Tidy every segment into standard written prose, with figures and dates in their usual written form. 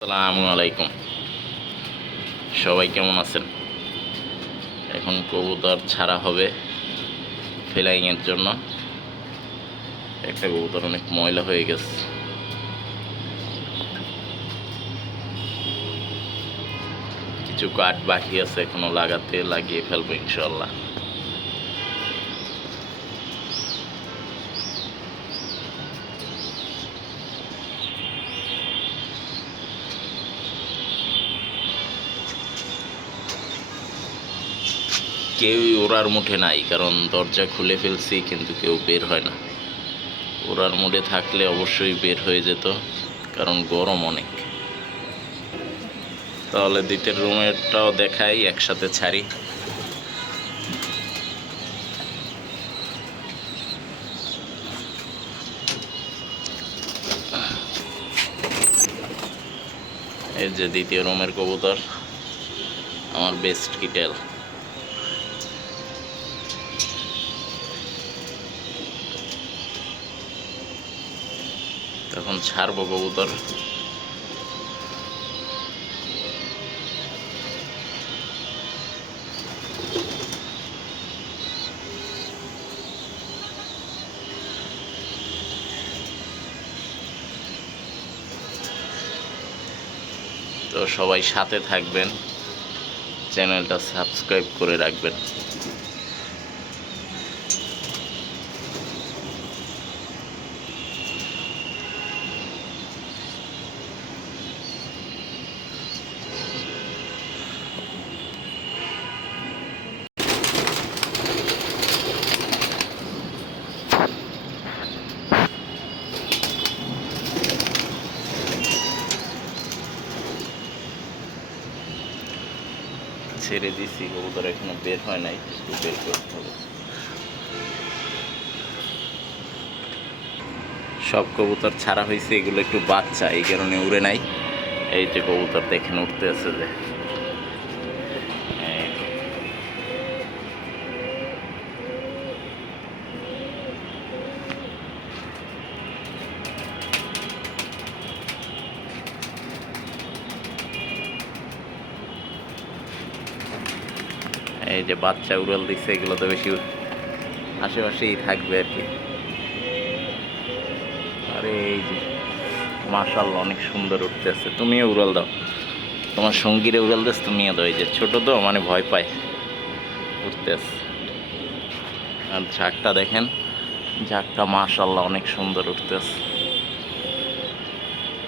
আসসালামু আলাইকুম। সবাই কেমন আছেন? এখন কবুতর ছাড়া হবে ফ্লাইংয়ের জন্য। একটা কবুতর অনেক ময়লা হয়ে গেছে। কিছু কাঠ বাকি আছে এখনো লাগাতে, লাগিয়ে ফেলবো ইনশাল্লাহ। কেউই ওড়ার মুঠে নাই, কারণ দরজা খুলে ফেলছি কিন্তু কেউ বের হয় না। ওড়ার মুডে থাকলে অবশ্যই বের হয়ে যেত, কারণ গরম অনেক। তাহলে দ্বিতীয় রুমেরটাও দেখাই, একসাথে ছাড়ি। এই যে দ্বিতীয় রুমের কবুতর, আমার বেস্ট কিটেল। তখন ছাড়বো কবুতর। তো সবাই সাথে থাকবেন, চ্যানেলটা সাবস্ক্রাইব করে রাখবেন। ছেড়ে দিছি, কবুতর এখনো বের হয় নাই, একটু বের করতে হবে। সব কবুতর ছাড়া হয়েছে, এগুলো একটু বাচ্চা, এই কারণে উড়ে নাই। এই যে কবুতর দেখেন উঠতে আছে যে, এই যে বাচ্চা উড়াল দিচ্ছে। এগুলো তো বেশি আশেপাশেই থাকবে আর কি। আরে এই যে মাশাআল্লাহ, অনেক সুন্দর উঠতেছে। তুমিও উড়াল দাও, তোমার সঙ্গীরে উড়াল দিস, তুমিও দাও। এই যে ছোট তো মানে ভয় পায়, উঠতেছে। আর ঝাঁকটা দেখেন, ঝাঁকটা মাশাআল্লাহ অনেক সুন্দর উঠতেছে।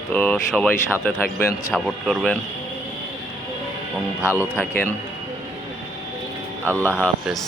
তো সবাই সাথে থাকবেন, সাপোর্ট করবেন এবং ভালো থাকেন। আল্লাহ হাফেজ।